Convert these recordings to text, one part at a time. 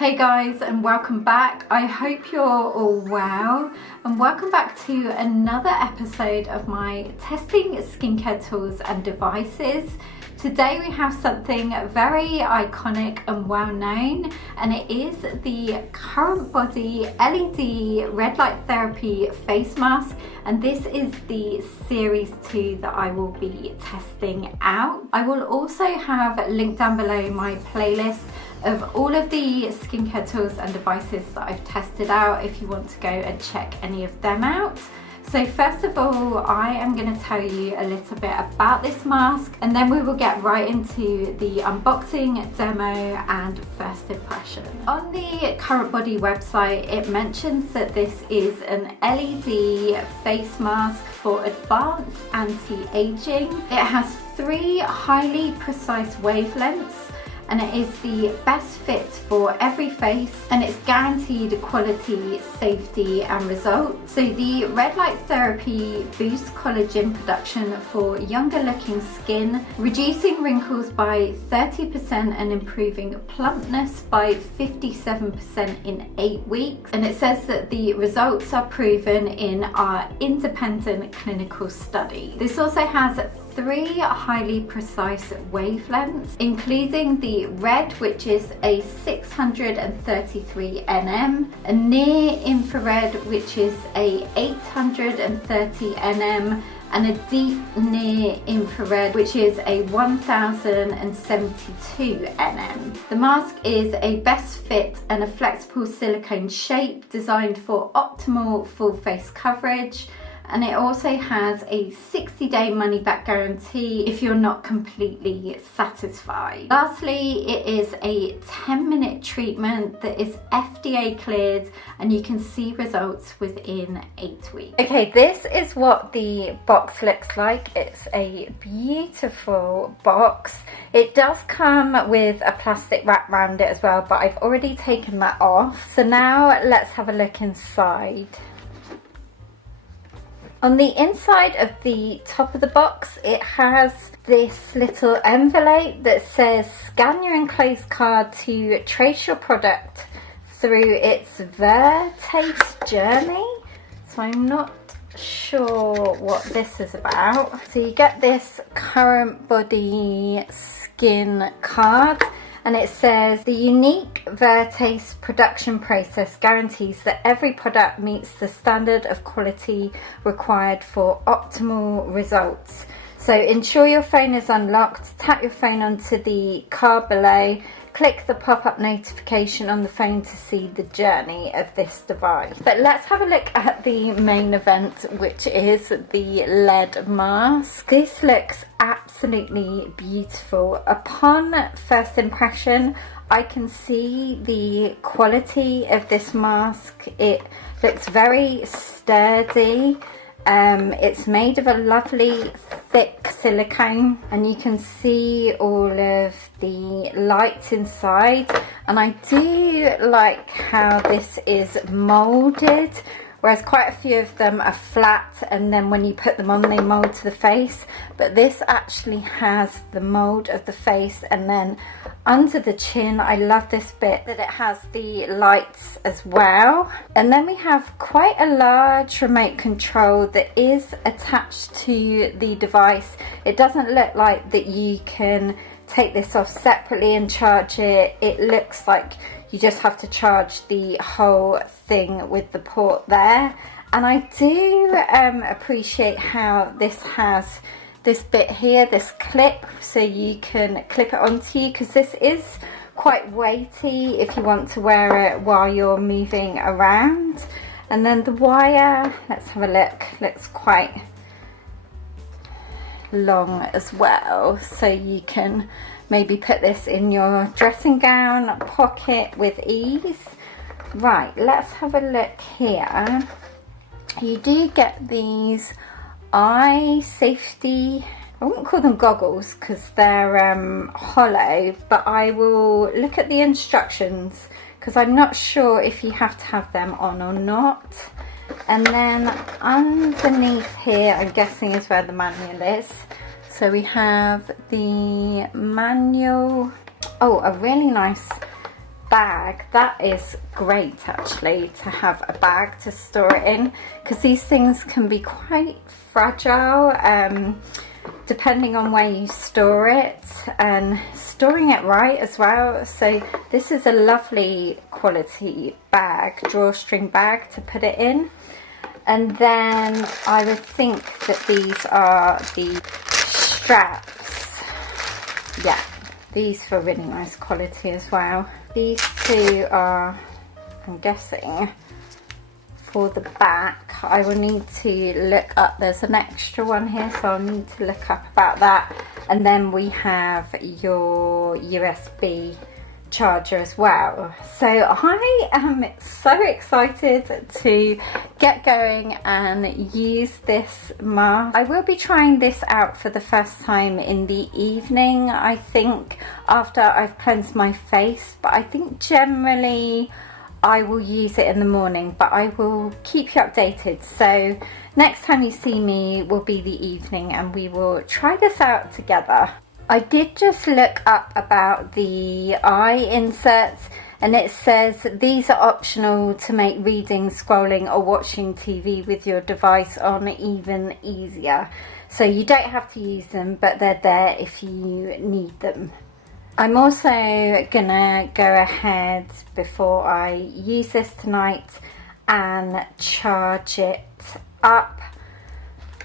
Hey guys, and welcome back. I hope you're all well, and welcome back to another episode of my testing skincare tools and devices. Today we have something very iconic and well known, and it is the CurrentBody LED red light therapy face mask, and this is the series 2 that I will be testing out. I will also have linked down below my playlist of all of the skincare tools and devices that I've tested out if you want to go and check any of them out. So first of all, I am going to tell you a little bit about this mask, and then we will get right into the unboxing, demo and first impression. On the CurrentBody website, it mentions that this is an LED face mask for advanced anti-aging. It has 3 highly precise wavelengths, and it is the best fit for every face, and it's guaranteed quality, safety and results. So the red light therapy boosts collagen production for younger looking skin, reducing wrinkles by 30% and improving plumpness by 57% in 8 weeks. And it says that the results are proven in our independent clinical study. This also has 3 highly precise wavelengths, including the red, which is a 633 nm, a near infrared, which is a 830 nm, and a deep near infrared, which is a 1072 nm. The mask is a best fit and a flexible silicone shape designed for optimal full face coverage. And it also has a 60-day money-back guarantee if you're not completely satisfied. Lastly, it is a 10-minute treatment that is FDA cleared, and you can see results within 8 weeks. Okay, this is what the box looks like. It's a beautiful box. It does come with a plastic wrap around it as well, but I've already taken that off. So now let's have a look inside. On the inside of the top of the box, it has this little envelope that says scan your enclosed card to trace your product through its Vertaste journey. So I'm not sure what this is about. So you get this CurrentBody skin card, and it says the unique Vertaste production process guarantees that every product meets the standard of quality required for optimal results. So ensure your phone is unlocked, tap your phone onto the card below, click the pop-up notification on the phone to see the journey of this device. But let's have a look at the main event, which is the LED mask. This looks absolutely beautiful. Upon first impression, I can see the quality of this mask. It looks very sturdy. It's made of a lovely thick silicone, and you can see all of the lights inside, and I do like how this is molded, whereas quite a few of them are flat and then when you put them on they mold to the face, but this actually has the mold of the face. And then under the chin, I love this bit that it has the lights as well. And then we have quite a large remote control that is attached to the device. It doesn't look like that you can take this off separately and charge it. It looks like you just have to charge the whole thing with the port there. And I do appreciate how this has this bit here, this clip, so you can clip it onto you, because this is quite weighty if you want to wear it while you're moving around. And then the wire, let's have a look, looks quite long as well, so you can maybe put this in your dressing gown pocket with ease. Right, let's have a look here. You do get these eye safety, I wouldn't call them goggles because they're hollow, but I will look at the instructions because I'm not sure if you have to have them on or not. And then underneath here, I'm guessing is where the manual is. So we have the manual. Oh, a really nice bag, that is great actually, to have a bag to store it in, because these things can be quite fragile depending on where you store it, and storing it right as well. So this is a lovely quality bag, drawstring bag to put it in. And then I would think that these are the straps. Yeah, these were really nice quality as well. These two are, I'm guessing, for the back. I will need to look up, there's an extra one here, so I'll need to look up about that. And then we have your USB charger as well. So I am so excited to get going and use this mask. I will be trying this out for the first time in the evening, I think, after I've cleansed my face, but I think generally I will use it in the morning, but I will keep you updated. So next time you see me will be the evening and we will try this out together. I did just look up about the eye inserts, and it says these are optional to make reading, scrolling or watching TV with your device on even easier. So you don't have to use them, but they're there if you need them. I'm also gonna go ahead before I use this tonight and charge it up.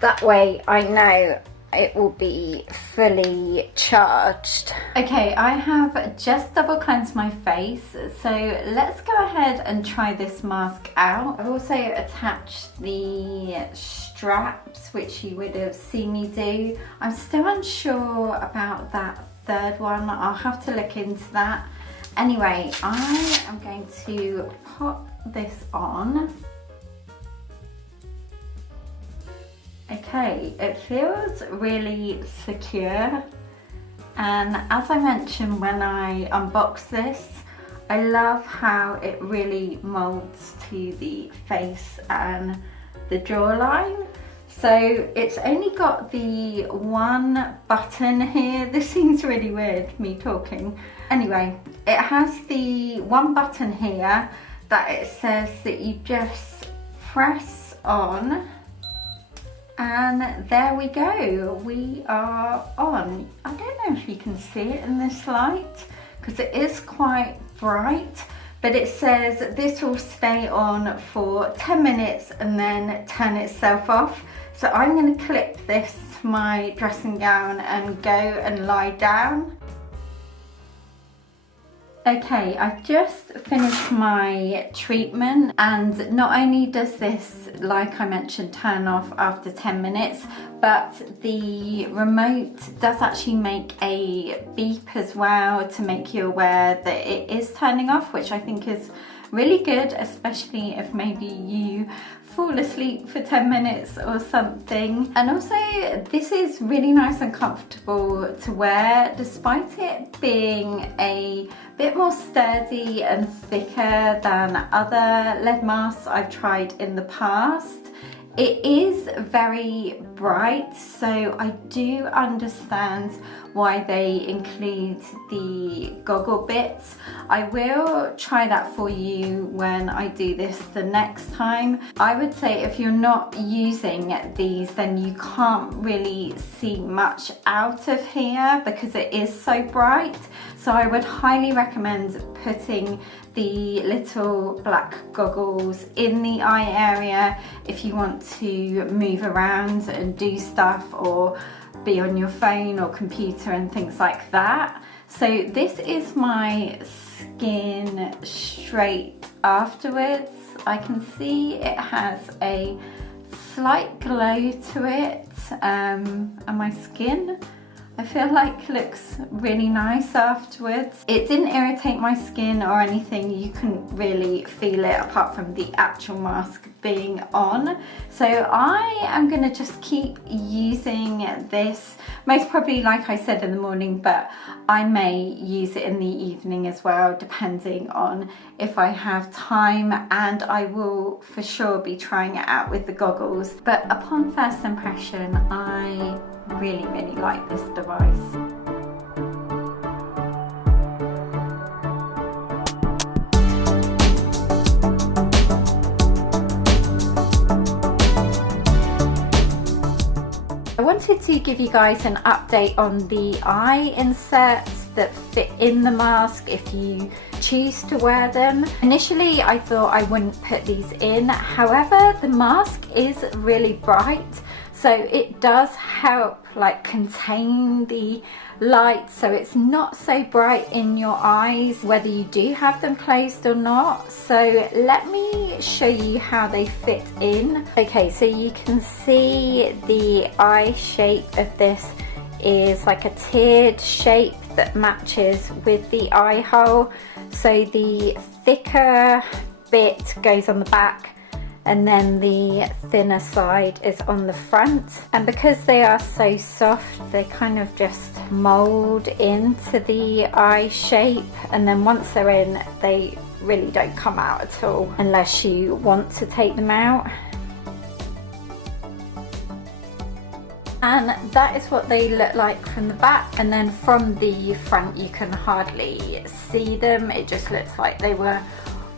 That way I know it will be fully charged. Okay, I have just double cleansed my face, so let's go ahead and try this mask out. I've also attached the straps, which you would have seen me do. I'm still unsure about that third one. I'll have to look into that. Anyway, I am going to pop this on. Okay, it feels really secure, and as I mentioned when I unboxed this, I love how it really molds to the face and the jawline. So it's only got the one button here. This seems really weird, me talking. Anyway, it has the one button here that it says that you just press on, and there we go, we are on. I don't know if you can see it in this light because it is quite bright, but it says this will stay on for 10 minutes and then turn itself off. So I'm going to clip this to my dressing gown and go and lie down. Okay, I've just finished my treatment, and not only does this, like I mentioned, turn off after 10 minutes, but the remote does actually make a beep as well to make you aware that it is turning off, which I think is really good, especially if maybe you fall asleep for 10 minutes or something. And also this is really nice and comfortable to wear, despite it being a bit more sturdy and thicker than other lead masks I've tried in the past. It is very bright, so I do understand why they include the goggle bits. I will try that for you when I do this the next time. I would say if you're not using these, then you can't really see much out of here because it is so bright. So I would highly recommend putting the little black goggles in the eye area if you want to move around and do stuff or be on your phone or computer and things like that. So this is my skin straight afterwards. I can see it has a slight glow to it, and my skin, I feel like, looks really nice afterwards. It didn't irritate my skin or anything. You couldn't really feel it apart from the actual mask being on. So I am gonna just keep using this, most probably like I said in the morning, but I may use it in the evening as well, depending on if I have time, and I will for sure be trying it out with the goggles. But upon first impression, I really like this device. wanted to give you guys an update on the eye inserts that fit in the mask if you choose to wear them. Initially I thought I wouldn't put these in, however the mask is really bright, so it does help like contain the light, so it's not so bright in your eyes whether you do have them closed or not. So let me show you how they fit in. Okay, so you can see the eye shape of this is like a tiered shape that matches with the eye hole. So the thicker bit goes on the back and then the thinner side is on the front, and because they are so soft they kind of just mold into the eye shape, and then once they're in they really don't come out at all unless you want to take them out. And that is what they look like from the back, and then from the front you can hardly see them. It just looks like they were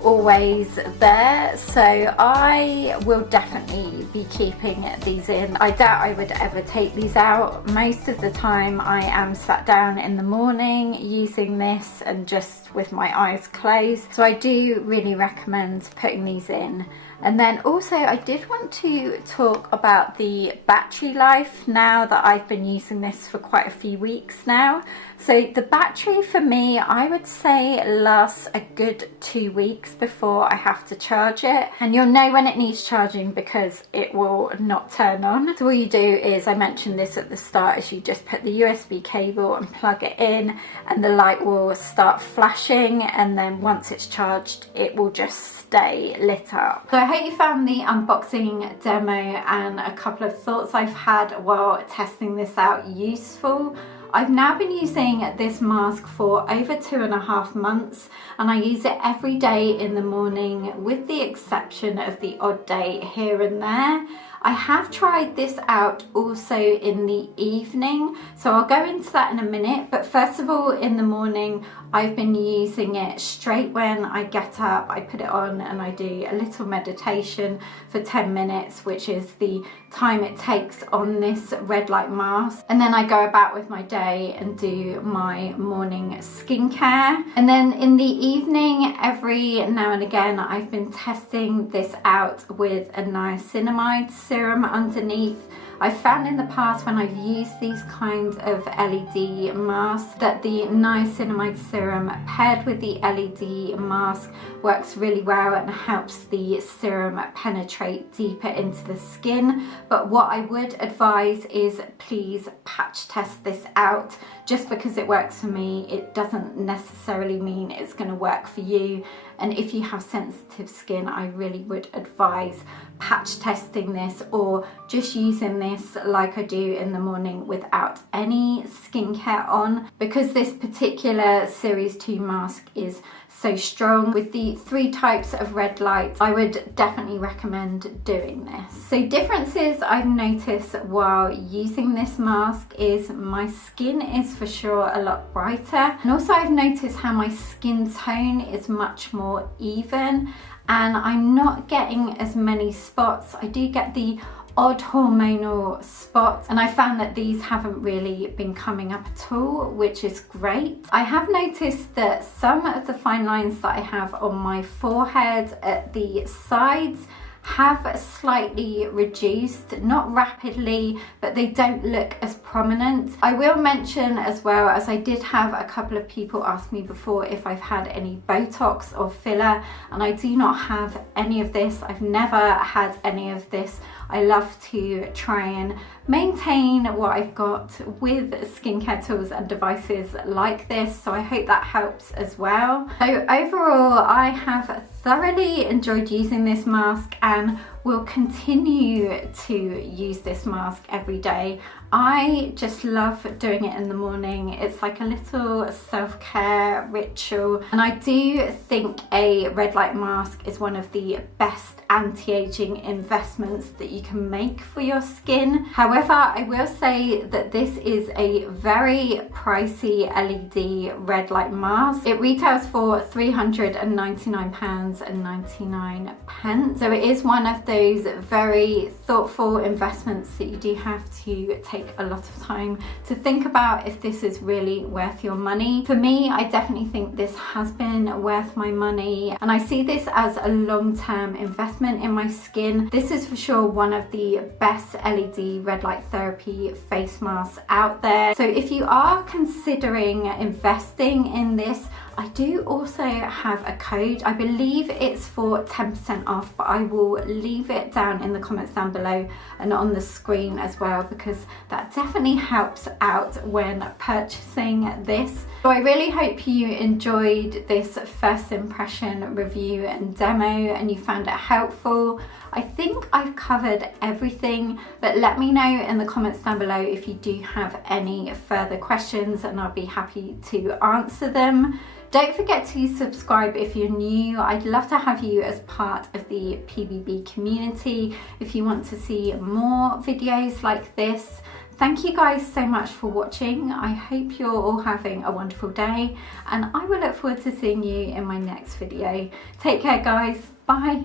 always there. So I will definitely be keeping these in. I doubt I would ever take these out. Most of the time I am sat down in the morning using this and just with my eyes closed, so I do really recommend putting these in. And then also I did want to talk about the battery life now that I've been using this for quite a few weeks now. So the battery for me, I would say lasts a good 2 weeks before I have to charge it. And you'll know when it needs charging because it will not turn on. So all you do is, I mentioned this at the start, is you just put the USB cable and plug it in and the light will start flashing, and then once it's charged it will just stay lit up. So I hope you found the unboxing demo and a couple of thoughts I've had while testing this out useful. I've now been using this mask for over 2.5 months, and I use it every day in the morning with the exception of the odd day here and there. I have tried this out also in the evening, so I'll go into that in a minute, but first of all in the morning I've been using it straight when I get up. I put it on and I do a little meditation for 10 minutes, which is the time it takes on this red light mask, and then I go about with my day and do my morning skincare. And then in the evening, every now and again, I've been testing this out with a niacinamide serum underneath. I've found in the past when I've used these kinds of LED masks that the niacinamide serum paired with the LED mask works really well and helps the serum penetrate deeper into the skin. But what I would advise is please patch test this out. Just because it works for me, it doesn't necessarily mean it's going to work for you. And if you have sensitive skin, I really would advise patch testing this or just using this like I do in the morning without any skincare on, because this particular Series 2 mask is so strong. With the 3 types of red light, I would definitely recommend doing this. So differences I've noticed while using this mask is my skin is for sure a lot brighter, and also I've noticed how my skin tone is much more even and I'm not getting as many spots. I do get the odd hormonal spots, and I found that these haven't really been coming up at all, which is great. I have noticed that some of the fine lines that I have on my forehead at the sides have slightly reduced, not rapidly, but they don't look as prominent. I will mention as well, as I did have a couple of people ask me before if I've had any Botox or filler, and I do not have any of this. I've never had any of this. I love to try and maintain what I've got with skincare tools and devices like this, so I hope that helps as well. So overall, I have thoroughly enjoyed using this mask and will continue to use this mask every day. I just love doing it in the morning. It's like a little self-care ritual, and I do think a red light mask is one of the best anti-aging investments that you can make for your skin. However, I will say that this is a very pricey LED red light mask. It retails for £399.99, so it is one of the those very thoughtful investments that you do have to take a lot of time to think about if this is really worth your money. For me, I definitely think this has been worth my money, and I see this as a long-term investment in my skin. This is for sure one of the best LED red light therapy face masks out there. So if you are considering investing in this, I do also have a code. I believe it's for 10% off, but I will leave it down in the comments down below and on the screen as well, because that definitely helps out when purchasing this. So I really hope you enjoyed this first impression review and demo and you found it helpful. I think I've covered everything, but let me know in the comments down below if you do have any further questions and I'll be happy to answer them. Don't forget to subscribe if you're new. I'd love to have you as part of the PBB community if you want to see more videos like this. Thank you guys so much for watching. I hope you're all having a wonderful day, and I will look forward to seeing you in my next video. Take care guys, bye.